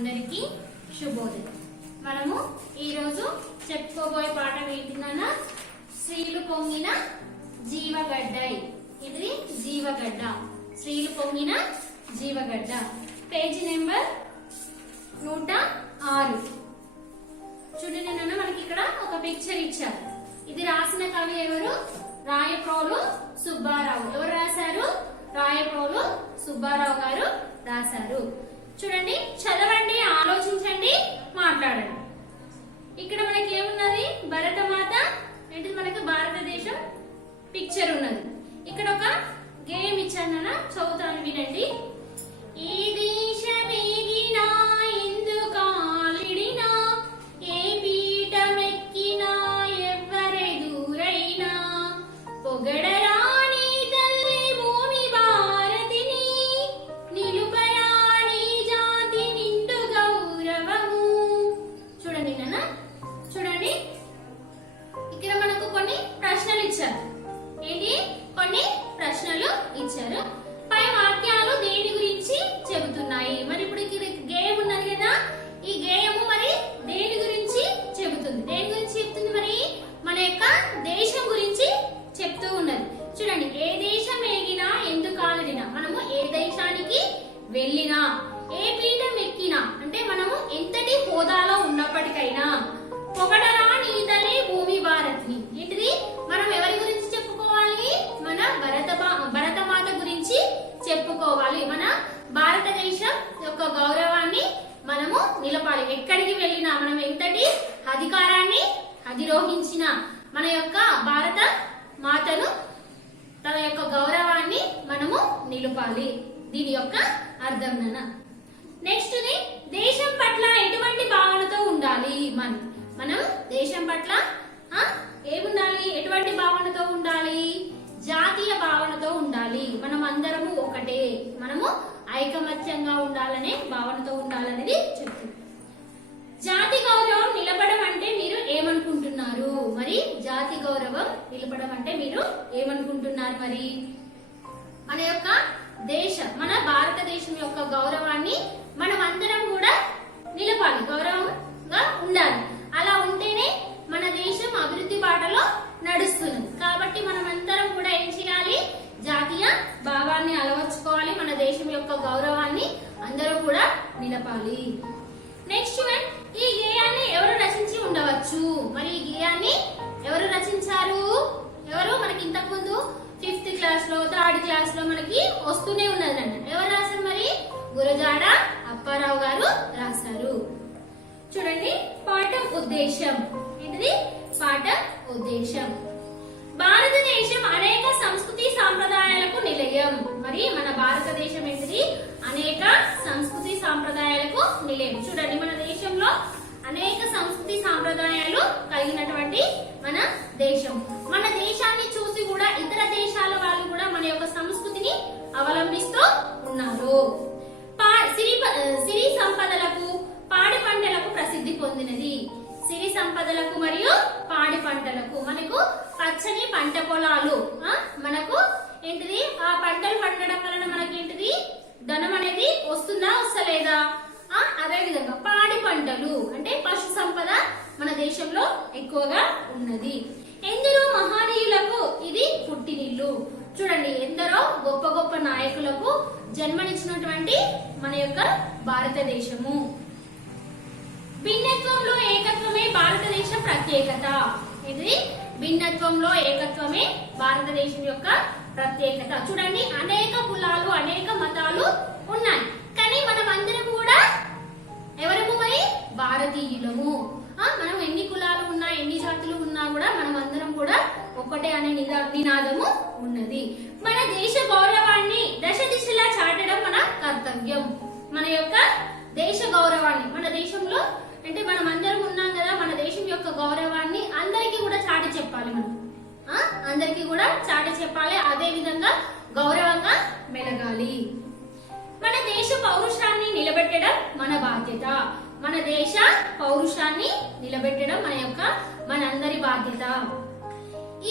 అందరికీ శుభోదయం. మనము ఈరోజు చెప్పుకోబోయే పాఠం ఏంటిదన్నా, స్త్రీలు పొంగిన జీవగడ్డై. ఇది జీవగడ్డ, స్త్రీలు పొంగిన జీవగడ్డ. Page number 106. చూడండి నాన్న, మనకి ఇక్కడ ఒక పిక్చర్ ఇచ్చారు. ఇది రాసిన కవి ఎవరు? రాయప్రోలు సుబ్బారావు. ఎవరు రాశారు? రాయప్రోలు సుబ్బారావు గారు రాశారు. చూడండి, చదవండి, ఆలోచించండి, మాట్లాడండి. ఇక్కడ మనకి ఏమున్నది? భరతమాత ఏంటిది? మనకి భారతదేశం పిక్చర్ ఉన్నది. ఇక్కడ ఒక గేమ్ ఇచ్చాను, చదువుతాను, వినండి. ఈ దేశమేగినా ఎందుకాలిడినా, ఏ పీఠమెక్కినా ఎవ్వరెదురైనా, పొగడరాని తల్లి భూమి భారతిని, నిలుపరాని జాతి నిండు గౌరవము. చూడండి నాన్న, చూడండి, ఇక్కడ మనకు కొన్ని ప్రశ్నలు ఇచ్చారు. ఏంటి? కొన్ని ప్రశ్నలు ఇచ్చారు. పై వాక్యాలు దేని గురించి చెబుతున్నాయి? మరి ఇప్పుడు ఇక్కడ గేయం ఉన్నది కదా, ఈ గేయము మరి దేని గురించి చెబుతుంది? దేని గురించి చెప్తుంది? మరి మన యొక్క దేశం గురించి చెప్తూ ఉన్నది. చూడండి, ఏ దేశం ఏగినా ఎందుకాలినా, మనము ఏ దేశానికి వెళ్ళినా, ఏ పీఠం ఎక్కినా, అంటే మనము ఎంతటి హోదాలో ఉన్నప్పటికైనా, పొగడరా నీతలే భూమి భారత్ని. ఏంటిది? మనం ఎవరి గురించి చెప్పుకోవాలి? మన భరతమాత గురించి చెప్పుకోవాలి. మన భారతదేశం యొక్క గౌరవాన్ని మనము నిలపాలి. ఎక్కడికి వెళ్ళినా, మనం ఎంతటి అధికారాన్ని అధిరోహించిన మన యొక్క భారత మాతను, తన యొక్క గౌరవాన్ని మనము నిలపాలి. దీని యొక్క అర్థం నాన్న. నెక్స్ట్ ది, దేశం పట్ల ఎటువంటి భావనతో ఉండాలి? మనం దేశం పట్ల ఏముండాలి? ఎటువంటి భావనతో ఉండాలి? జాతీయ భావనతో ఉండాలి. మనం అందరము ఒకటే, మనము ఐకమత్యంగా ఉండాలనే భావనతో ఉండాలనేది చెప్తుంది. జాతి గౌరవం నిలబడం అంటే మీరు ఏమనుకుంటున్నారు? మరి జాతి గౌరవం నిలబడం అంటే మీరు ఏమనుకుంటున్నారు? మరి మన యొక్క మన భారతదేశం యొక్క గౌరవాన్ని మనం అందరం కూడా నిలపాలి, గౌరవంగా ఉండాలి. అలా ఉంటేనే మన దేశం అభివృద్ధి బాటలో నడుస్తుంది. కాబట్టి మనం అందరం కూడా ఏం చేయాలి? జాతీయ భావాన్ని అలవర్చుకోవాలి. మన దేశం యొక్క గౌరవాన్ని అందరూ కూడా నిలపాలి. నెక్స్ట్ వన్, ఈ గేయాన్ని ఎవరు రచించి ఉండవచ్చు? మరి ఈ గేయాన్ని ఎవరు రచించారు? ఎవరు? మనకి ఇంతకు ముందు 5th క్లాస్ లో, 3rd క్లాస్ లో మనకి వస్తూనే ఉన్నదంట. ఎవరు రాశారు? మరి గురజాడ అప్పారావు గారు రాశారు. చూడండి, పాఠం ఉద్దేశం ఏంటిది? పాఠం ఉద్దేశం. భారతదేశం అనేక సంస్కృతి సాంప్రదాయాలకు నిలయం. మరి మన భారతదేశం ఏంటిది? అనేక సంస్కృతి సాంప్రదాయాలకు నిలయం. చూడండి, మన దేశంలో అనేక సంస్కృతి సాంప్రదాయాలు కలిగినటువంటి మన దేశం. మన దేశాన్ని చూసి కూడా ఇతర దేశాల వాళ్ళు కూడా మన యొక్క సంస్కృతిని అవలంబిస్తూ ఉన్నారు. సిరి సంపదలకు, పాడి పంటలకు ప్రసిద్ధి పొందినది. సిరి సంపదలకు మరియు పాడి పంటలకు, మనకు పచ్చని పంట పొలాలు, మనకు ఏంటిది? ఆ పంటలు పండడం వలన మనకి ఏంటిది? ధనం అనేది వస్తుందా, వస్తలేదా? అదే విధంగా పాడి పంటలు అంటే పశు సంపద మన దేశంలో ఎక్కువగా ఉన్నది. ఎందరో మహనీయులకు ఇది పుట్టినిల్లు. చూడండి, ఎందరో గొప్ప గొప్ప నాయకులకు జన్మనిచ్చినటువంటి మన యొక్క భారతదేశము. భిన్నత్వంలో ఏకత్వమే భారతదేశ ప్రత్యేకత. ఇది భిన్నత్వంలో ఏకత్వమే భారతదేశం యొక్క ప్రత్యేకత. చూడండి, అనేక కులాలు, అనేక మతాలు ఉన్నాయి, కానీ మనం అందరం కూడా ఎవరము? మరి భారతీయులము. మనం ఎన్ని కులాలు ఉన్నా, ఎన్ని జాతులు ఉన్నా కూడా మనం అందరం కూడా ఒక్కటే అనే నినాదము ఉన్నది. మన దేశ గౌరవాన్ని దశ దిశలా చాటడం మన కర్తవ్యం. మన యొక్క దేశ గౌరవాన్ని, మన దేశంలో అంటే మనం అందరం ఉన్నాం కదా, మన దేశం యొక్క గౌరవాన్ని అందరికీ కూడా చాటి చెప్పాలి. మనం అందరికీ కూడా చాటి చెప్పాలి. అదే విధంగా గౌరవంగా మెలగాలి. మన దేశ పౌరుషాన్ని నిలబెట్టడం మన బాధ్యత. మన దేశ పౌరుషాన్ని నిలబెట్టడం మనందరి బాధ్యత.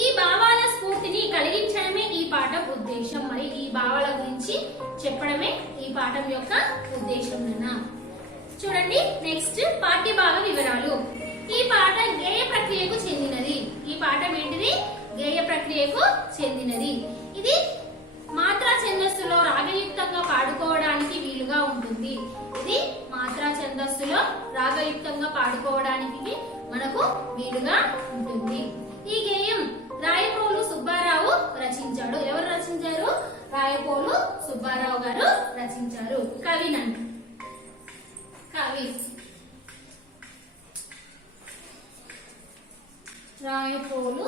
ఈ భావాల స్ఫూర్తిని కలిగించడమే ఈ పాఠం ఉద్దేశం. మరి ఈ భావాల గురించి చెప్పడమే ఈ పాఠం యొక్క ఉద్దేశం. చూడండి, చూడండి నెక్స్ట్ పాఠ్యభాగ వివరాలు. ఈ పాట గేయ ప్రక్రియకు చెందినది. ఈ పాఠం ఏంటిది? గేయ ప్రక్రియకు చెందినది. ఇది మాత్రా ఛందస్సులో రాగయుక్తంగా పాడుకోవడానికి వీలుగా ఉంటుంది. ఇది మాత్రా ఛందస్సులో రాగయుక్తంగా పాడుకోవడానికి మనకు వీలుగా ఉంటుంది. ఈ గేయం రాయపోలు సుబ్బారావు రచించాడు. ఎవరు రచించారు? రాయపోలు సుబ్బారావు గారు రచించారు. కవినండి, కవి రాయపోలు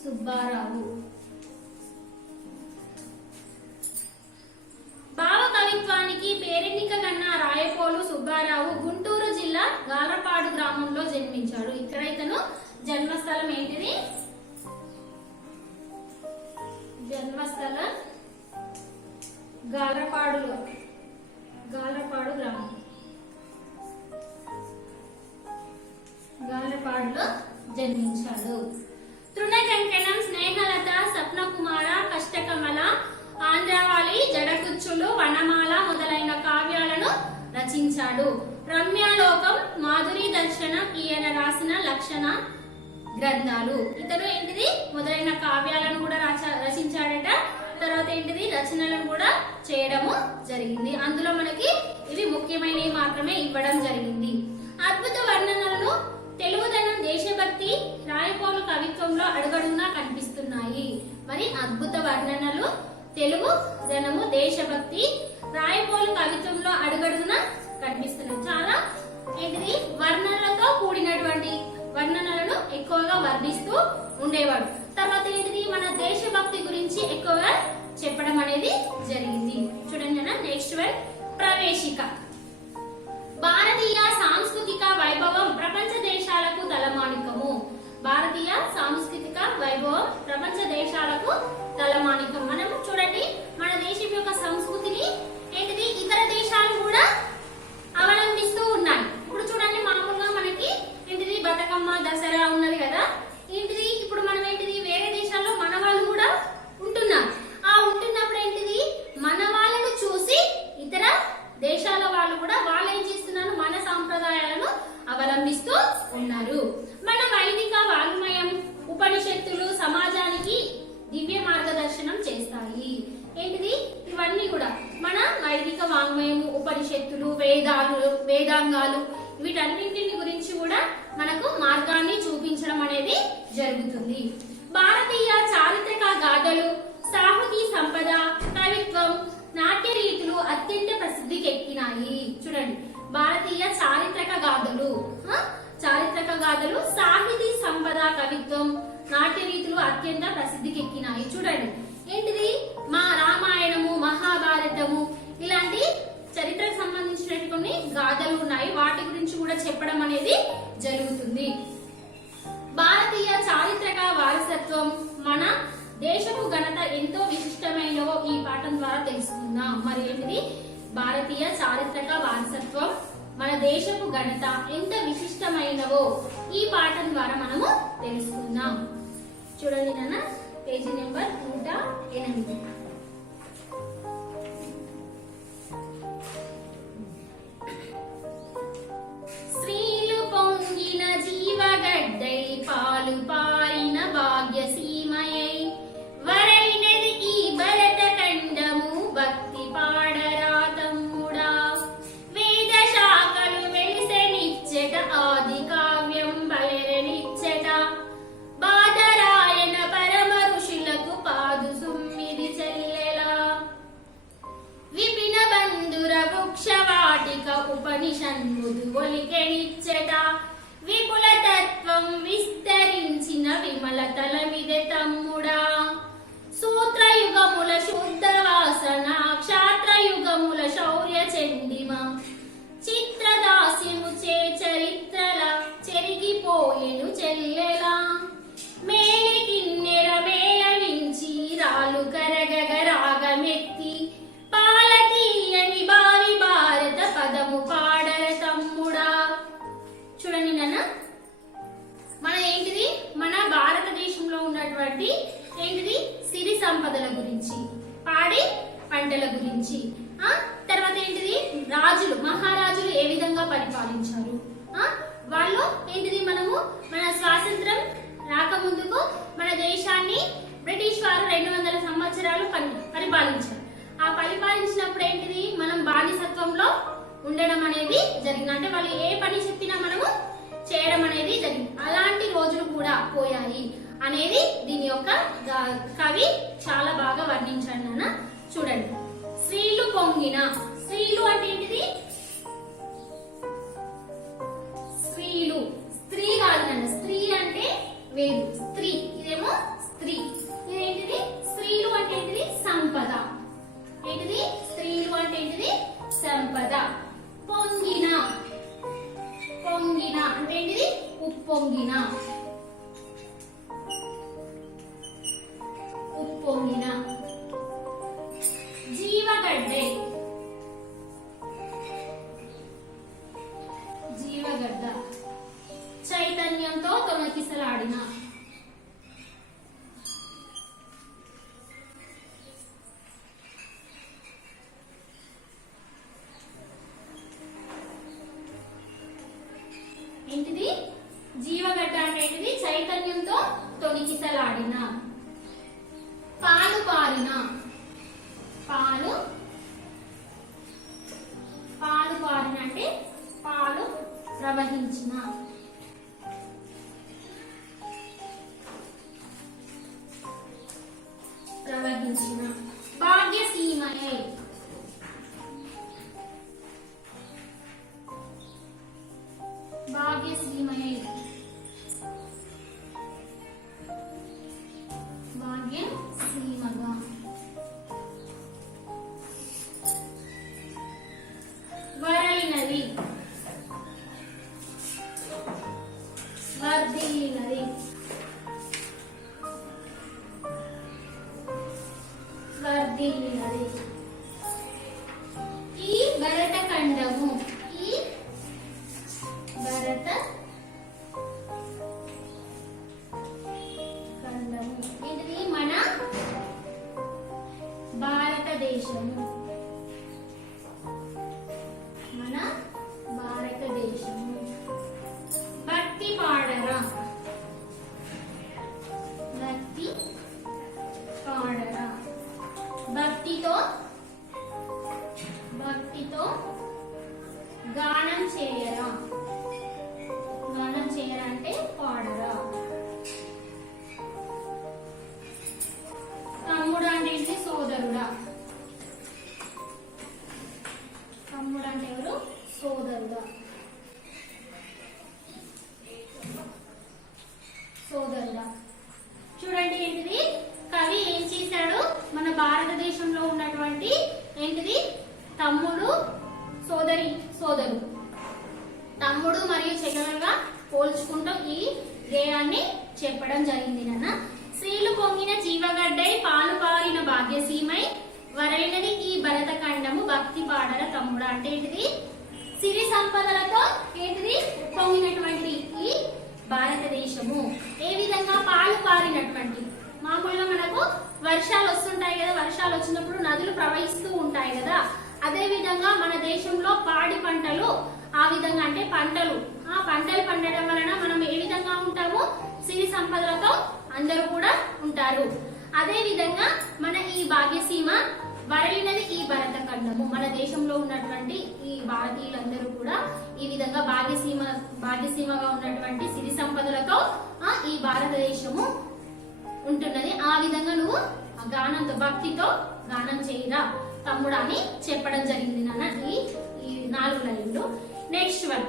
సుబ్బారావు. భావ కవిత్వానికి పేరెన్నిక కన్న రాయపోలు సుబ్బారావు గుంటూరు జిల్లా గాలపాడు గ్రామంలో జన్మించాడు. ఇక్కడ ఇతను జన్మస్థలం ఏంటిది? జన్మస్థలం గాలపాడులో, గాలపాడు గ్రామం, గాలపాడులో జన్మించాడు. తృణకంకణం, స్నేహలత, స్వప్నకుమార, కష్టకమల, ఆంధ్రావళి, జడకుచ్చులు, వనమాల మొదలైన కావ్యాలను రచించాడు. రమ్యాలోకం, మాధురి దర్శనం ఈయన రాసిన లక్షణ గ్రంథాలు. ఇతను ఏంటిది? మొదలైన కావ్యాలను కూడా రచించాడట. తర్వాత ఏంటిది? రచనలను కూడా చేయడము జరిగింది. అందులో మనకి ఇవి ముఖ్యమైనవి మాత్రమే ఇవ్వడం జరిగింది. అద్భుత వర్ణనలను, తెలుగుదనం, దేశభక్తి రాయపోలు కవిత్వంలో అడుగడుగునా కనిపిస్తున్నాయి. మరి అద్భుత వర్ణనలు, తెలుగు జనము, దేశభక్తి రాయపోలు కవిత్వంలో అడుగడుగునా కనిపిస్తున్నాయి. చాలా ఏంటిది? వర్ణనలతో కూడినటువంటి వర్ణనలను ఎక్కువగా వర్ణిస్తూ ఉండేవాడు. తర్వాత ఏంటిది? మన దేశభక్తి గురించి ఎక్కువగా చెప్పడం అనేది జరిగింది. చూడండి నెక్స్ట్ వన్, ప్రవేశిక. భారతీయ సాంస్కృతిక వైభవం ప్రపంచ దేశాలకు తలమానికము. భారతీయ సాంస్కృతిక వైభవం ప్రపంచ దేశాలకు తలమానికం. మనం చూడండి మన దేశం యొక్క సంస్కృతిని ఏంటిది ఇతర దేశాలు కూడా అవలంబిస్తూ ఉన్నాయి. ఇప్పుడు చూడండి మామూలుగా మనకి ఏంటిది బతుకమ్మ, దసరా ఉన్నది కదా. ఏంటిది ఇప్పుడు మనం ఏంటిది వేరే దేశాల్లో మన వాళ్ళు కూడా ఉంటున్నారు. ఆ ఉంటున్నప్పుడు ఏంటిది మన వాళ్ళను చూసి ఇతర దేశాల వాళ్ళు కూడా వాళ్ళు ఏం చేస్తున్నారు? మన సాంప్రదాయాలను అవలంబిస్తూ ఉన్నారు. మన వైదిక వాంగ్మయం, ఉపనిషత్తులు సమాజానికి దివ్య మార్గదర్శనం చేస్తాయి. ఏంటిది? ఇవన్నీ కూడా మన వైదిక వాంగ్మయము, ఉపనిషత్తులు, వేదాంగాలు వీటన్నింటిని గురించి కూడా మనకు మార్గాన్ని చూపించడం అనేది జరుగుతుంది. భారతీయ చారిత్రక గాథలు, సాహితీ సంపద, కవిత్వం, నాట్య రీతులు అత్యంత ప్రసిద్ధికి ఎక్కినాయి. చూడండి భారతీయ చారిత్రక గాథలు, సాహితీ సంపద, కవిత్వం, నాట్య రీతులు అత్యంత ప్రసిద్ధికి ఎక్కినాయి. చూడండి ఏంటిది? మా రామాయణము, మహాభారతము ఇలాంటి చరిత్రకు సంబంధించినటువంటి కొన్ని గాథలు ఉన్నాయి. వాటి గురించి కూడా చెప్పడం అనేది జరుగుతుంది. భారతీయ చారిత్రక వారసత్వం, మన దేశపు ఘనత ఎంతో విశిష్టమైనవో ఈ పాఠం ద్వారా తెలుసుకుందాం. మరి ఏంటిది? భారతీయ చారిత్రక వారసత్వం, మన దేశపు ఘనత ఎంత విశిష్టమైనవో ఈ పాఠం ద్వారా మనము తెలుసుకుందాం. చూడండి నాన్న పేజీ నెంబర్ 108. స్త్రీలు పొంగిన జీవగడ్డై, పాలు పారిన భాగ్యసీమయై, వరైనది ఈ భరత ఖండము, భక్తి పాడరా తమ్ముడా. వేద శాఖలు వెలిసెనిచ్చట, ఆది కావ్యం బలెరనిచ్చట, బాదరాయణ పరమ ఋషులకు పాదు సుమ్మిది చెల్లెలా. విపిన బంధుర వృక్షవాటిక ఉపనిషన్ముదు ఒలికెనిచ్చట, విపుల తత్వం విస్తరించిన విమల తలమిదె తమ్ముడా. సూత్రయుగముల శుద్ధ వాసన, క్షాత్రయుగముల శౌర్య చండిమ, చిత్రదాస్యము చే చరిత్రల చెరిగిపోయెను చెల్లెలా. మేలి కిన్నెర మేళవించి, రాలు కరగగ రాగమెత్తి, పాల తీయని బావి భారత పదము పాడర తమ్ముడా. చూడండి నాన్న మన ఏంటిది? మన భారతదేశంలో ఉన్నటువంటి ఏంటిది సిరి సంపదల గురించి, పాడి పంటల ఉండడం అనేది జరిగింది. అంటే వాళ్ళు ఏ పని చెప్పినా మనము చేయడం అనేది జరిగింది. అలాంటి రోజులు కూడా పోయాయి అనేది దీని యొక్క కవి చాలా బాగా వర్ణించాడు నాన్న. చూడండి, స్త్రీలు పొంగిన. స్త్రీలు అంటే ఏంటిది? స్త్రీలు, స్త్రీ కాదు నాన్న, స్త్రీ అంటే వేరు, స్త్రీ, ఇదేమో స్త్రీ. ఇదేంటిది? స్త్రీలు అంటే ఏంటిది? సంపద. ఏంటిది? స్త్రీలు అంటే ఏంటిది? సంపద. పొంగిన, పొంగిన అంటే ఏంటిది? ఉప్పొంగిన, ఉప్పొంగిన. జీవగడ్డే, జీవగడ్డ. చైతన్యంతో తొణకిసలాడిన. ఏంటిది? జీవగడ్డ అంటే ఏంటిది? చైతన్యంతో తొణికిసలాడిన. పాలు పారిన. పాలు, పాలు పారిన అంటే పాలు ప్రవహించిన. ప్రవహించిన. భాగ్యసీమయే. భాగ్యసీమయే. భాగ్యసీమగా. వరైనది. వర్ధిల్లినది. వర్ధిల్లినది. ఈ భరతఖండము. ఈ భరత ఖండము ఏంటిది? మన భారతదేశము. మన భారతదేశము. భక్తి పాడరా. భక్తి పాడరా. భక్తితో, భక్తితో గానం చేయరా. గానం చేయరా అంటే పాడరా. తమ్ముడు అంటే ఏంటి? సోదరుడా. తమ్ముడు అంటే ఎవరు? సోదరుడా. సోదరుడా. చూడండి, ఏంటిది? కవి ఏం చేశాడు? మన భారతదేశంలో ఉన్నటువంటి ఏంటిది? తమ్ముడు, సోదరి, సోదరు, తమ్ముడు మరియు చెల్లెలుగా పోల్చుకుంటూ ఈ గేయాన్ని చెప్పడం జరిగింది నాన్న. స్త్రీలు పొంగిన జీవగడ్డై పాలు పారిన భాగ్యసీమై వరైనది ఈ భరతఖండము భక్తి పాడర తమ్ముడు. అంటే ఏంటిది? సిరి సంపదలతో ఏంటిది? పొంగినటువంటి ఈ భారతదేశము. ఏ విధంగా? పాలు పారినటువంటి. మామూలుగా మనకు వర్షాలు వస్తుంటాయి కదా, వర్షాలు వచ్చినప్పుడు నదులు ప్రవహిస్తూ ఉంటాయి కదా, అదే విధంగా మన దేశంలో పాడి పంటలు ఆ విధంగా అంటే పంటలు పండడం వలన మనం ఏ విధంగా ఉంటాము? సిరి సంపదలతో అందరూ కూడా ఉంటారు. అదే విధంగా మన ఈ భాగ్యసీమ వరలినది ఈ భరతఖండము. మన దేశంలో ఉన్నటువంటి ఈ భారతీయులందరూ కూడా ఈ విధంగా భాగ్యసీమగా ఉన్నటువంటి సిరి సంపదలతో ఈ భారతదేశము ఉంటున్నది. ఆ విధంగా నువ్వు గానంతో, భక్తితో గానం చేయరా తమ్ముడు అని చెప్పడం జరిగింది నాన్న ఈ 4 లైన్లు. Next one.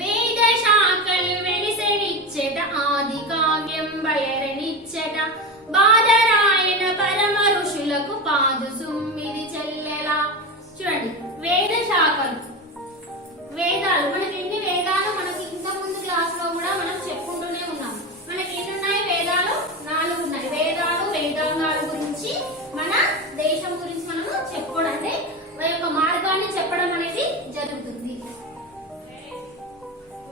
వేద శాఖలు వెలిసెనిచ్చెట ఆది కావ్యం బయరనిచ్చెట బాదరాయణ పరమ ఋషులకు పాదు సుమ్మిది చెల్లెలా. చూడండి, వేద శాఖలు, వేదాలు. మనకి ఎన్ని వేదాలు? మనకి ఇంత ముందు క్లాస్ లో కూడా మనం చెప్పుకుంటూనే ఉన్నాం. మనకి ఎన్ని ఉన్నాయి? వేదాలు 4 ఉన్నాయి. వేదాలు, వేదాంగాల గురించి, మన దేశం గురించి మనము చెప్పుకోవడం అంటే యొక్క మార్గాన్ని చెప్పడం అనేది జరుగుతుంది.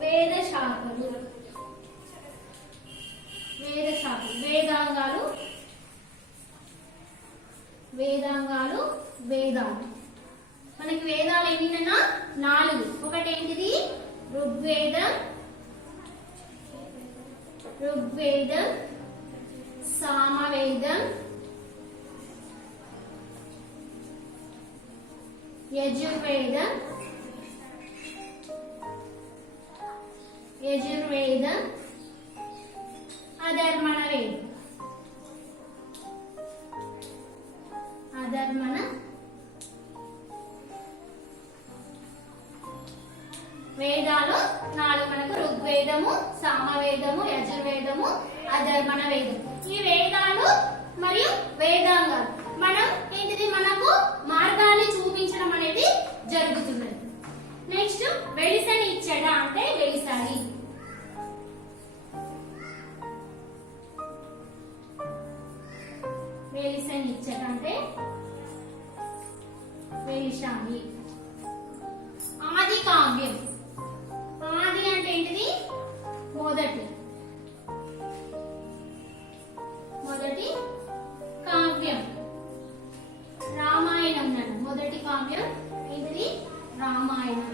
వేద శాఖలు, వేద శాఖలు, వేదాంగాలు, వేదాంగాలు, వేదాలు. మనకి వేదాలు ఎన్నిన్నా? 4. ఒకటి ఏంటిది? ఋగ్వేదం, ఋగ్వేదం, సామవేదం, యజుర్వేదం యజుర్వేదం అధర్వణ వేదం అధర్వణ వేదాలు 4 మనకు ఋగ్వేదము సామవేదము యజుర్వేదము అధర్వణ వేదం. ఈ వేదాలు మరియు వేదాంగాలు మనం ఏంటిది మనకు మార్గాన్ని చూపించడం అనేది జరుగుతున్నది. నెక్స్ట్ వెలిసని ఇచ్చట అంటే వెలిసాలి. వెలిసని ఇచ్చట అంటే వెలిశాలి. ఆది కావ్యం ఆది అంటే ఏంటిది మొదటి కావ్యం రామాయణం అన్న మొదటి కావ్యం ఏంటిది రామాయణం.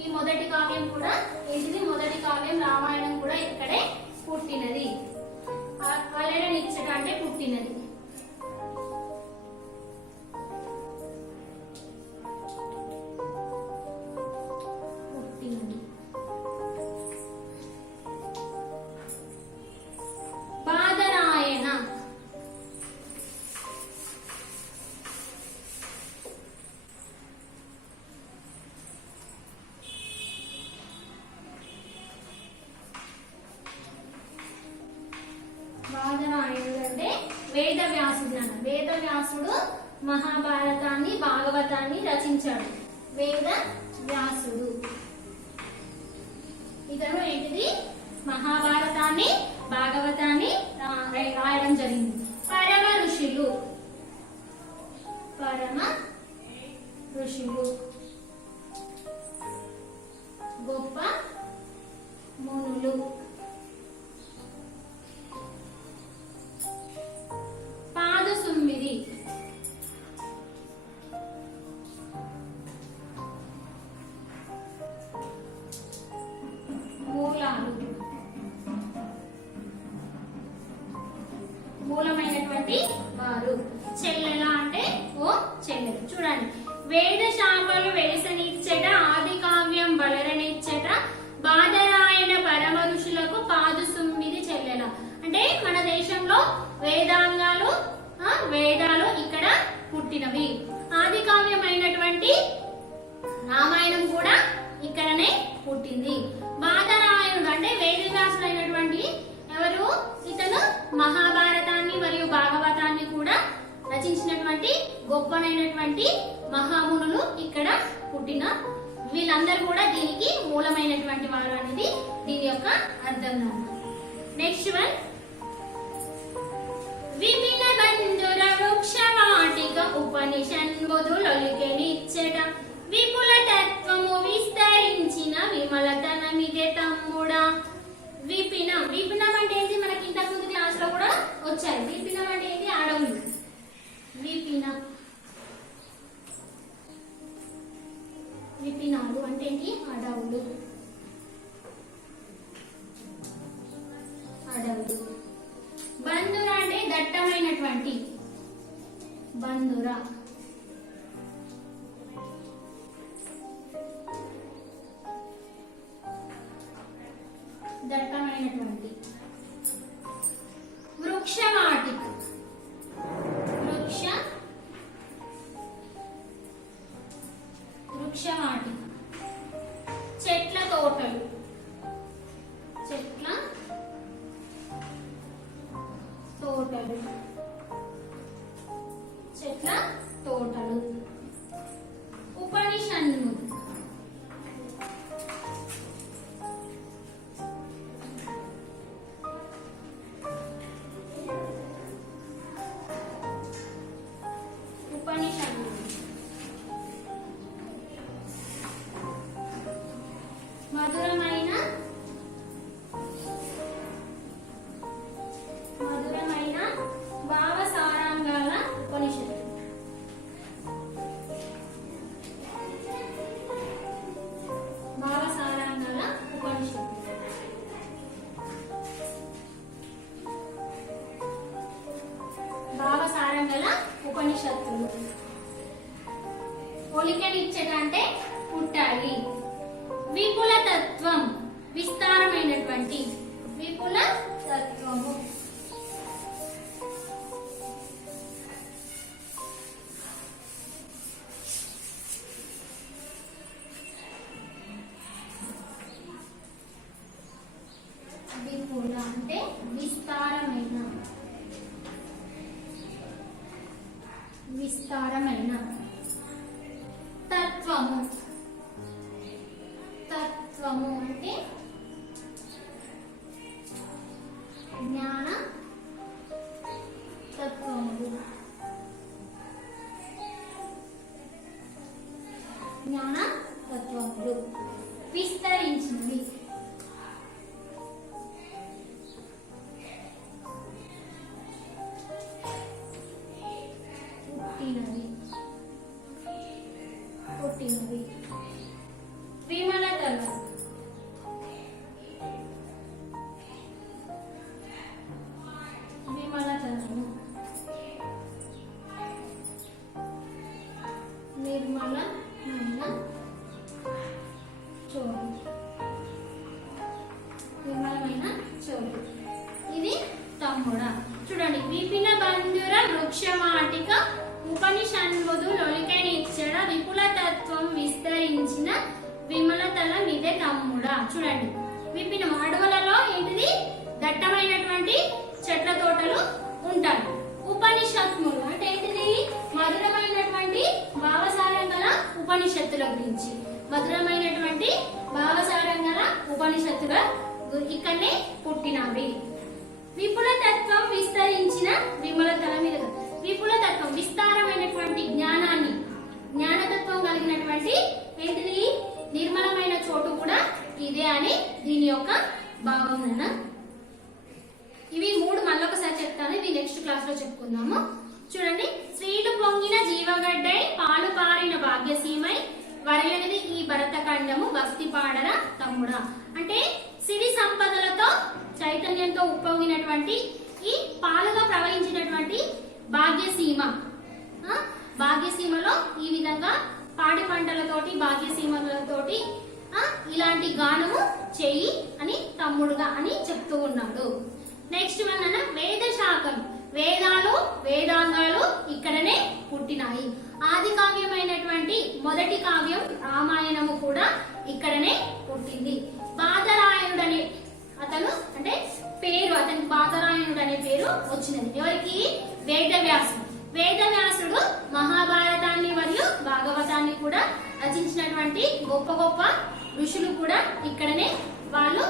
ఈ మొదటి కావ్యం కూడా ఏంటిది మొదటి కావ్యం రామాయణం కూడా ఇక్కడే పుట్టినది. వలెడని ఇచ్చట అంటే పుట్టినది. బాదరాయణ బాదరాయణుడు అంటే వేదవ్యాసుడు అన్న. వేదవ్యాసుడు మహాభారతాన్ని భాగవతాన్ని రచించాడు. వేద వ్యాసుడు ఇతను ఏంటిది మహాభారతాన్ని భాగవతాన్ని రాయడం జరిగింది. పరమ ఋషులు గొప్ప మునులు. పాదసుమ్మిది మూలాలు మూలమైనటువంటి వారు. చెల్లెల అంటే ఓ చెల్లెలు. చూడండి వేద శాఖలు వెలిసనిచ్చట ఆది కావ్యం వలరనిచ్చట బాదరాయణ పరమ ఋషులకు పాదుసుమ్మిది చెల్లెల. అంటే మన దేశంలో వేదాంగాలు వేదాలు ఇక్కడ పుట్టినవి. ఆది కావ్యం అయినటువంటి రామాయణం కూడా ఇక్కడనే పుట్టింది. బాదరాయణుడు అంటే వేదవ్యాసుడు అయినటువంటి ఎవరు ఇతను మహాభారతాన్ని మరియు భాగవతాన్ని కూడా రచించినటువంటి గొప్పనైనటువంటి మహామునులు ఇక్కడ పుట్టిన వీళ్ళందరూ కూడా దీనికి మూలమైనటువంటి వారు అనేది దీని యొక్క అర్థం. నెక్స్ట్ వన్ విపిన బంధుర వృక్ష వాటిక ఉపనిషన్బుధులొలికెనిచ్చట విపుల తత్వము విస్తరించిన విమలతనమిదే తమ్ముడా. విపినం విపినం అంటే ఏంటి మనకి ఇంతకు ముందు క్లాస్ లో కూడా వచ్చాయి. విపినం అంటే ఏంటి అడవులు. విపినాలు అంటే ఏంటి అడవులు. బంధుర అంటే దట్టమైనటువంటి బంధుర. దట్టమైనటువంటి వృక్షవాటిక వృక్షవాటిక చెట్ల తోటలు ఉపనిషన్ను ఉపనిషత్తులు. పోలికనిచ్చటంటే పుట్టాలి. విపుల తత్వం విస్తారమైనటువంటి, విపుల తత్వము. విపుల అంటే విస్తారమైన, విస్తారమైన. తత్వము, తత్వము అంటే జ్ఞాన తత్వములు, జ్ఞాన తత్వములు. విస్తరించినవి, పుట్టినవి, పుట్టినవి. విమలతలు, విమలతలను. నిర్మలమైన చోటు, నిర్మలమైన చోటు. ఇది తమ్ముడా. చూడండి, విపిన బంధుర వృక్షమాటిక ఉపనిషన్ముదు లొలికనిచ్చడ విపుల తత్వం విస్తరించిన విమలతల మిదే తమ్ముడా. చూడండి, విపిన అడవులలో ఏంటిది దట్టమైనటువంటి చెట్ల తోటలు ఉంటాయి. ఉపనిషత్ములు అంటే ఏంటిది మధురమైనటువంటి భావసారం గల ఉపనిషత్తుల గురించి, మధురమైనటువంటి భావసారం గల ఉపనిషత్తుల ఇక్కడనే పుట్టినవి. విపుల తత్వం విస్తరించిన విమలతల మీద. విపుల తత్వం విస్తారమైనటువంటి జ్ఞానాన్ని, జ్ఞానతత్వం కలిగినటువంటి ఏంటిది నిర్మలమైన చోటు కూడా ఇదే అని దీని యొక్క భావం. ఇవి మూడు మళ్ళొకసారి చెప్తాను, ఇవి నెక్స్ట్ క్లాస్ లో చెప్పుకుందాము. చూడండి, శ్రీలు పొంగిన జీవగడ్డై పాలు పారిన భాగ్యసీమై వరయనిది ఈ భరతఖండము బస్తి పాడర తమ్ముడా. అంటే సిరి సంపదలతో చైతన్యంతో ఉప్పొంగినటువంటి ఈ పాలుగా ప్రవహించినటువంటి భాగ్యసీమ, భాగ్యసీమలో ఈ విధంగా పాడి పంటలతోటి భాగ్యసీమలతోటి ఇలాంటి గానము చెయ్యి అని తమ్ముడుగా అని చెప్తూ ఉన్నాడు. నెక్స్ట్ వన్ అన్న వేద శాఖలు, వేదాలు వేదాంగాలు ఇక్కడనే పుట్టినాయి. ఆది కావ్యమైనటువంటి మొదటి కావ్యం రామాయణము కూడా ఇక్కడనే పుట్టింది. బాదరాయణుడనే అతను అంటే పేరు, అతనికి బాదరాయణుడు అనే పేరు వచ్చినది. ఎవరికి? వేదవ్యాసుడు. వేదవ్యాసుడు మహాభారతాన్ని మరియు భాగవతాన్ని కూడా రచించినటువంటి గొప్ప గొప్ప ఋషులు కూడా ఇక్కడనే వాళ్ళు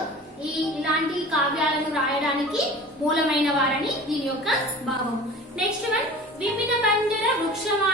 ఇలాంటి కావ్యాలను రాయడానికి మూలమైన వారని దీని యొక్క భావం. Next one విపిన బంజర వృక్షమా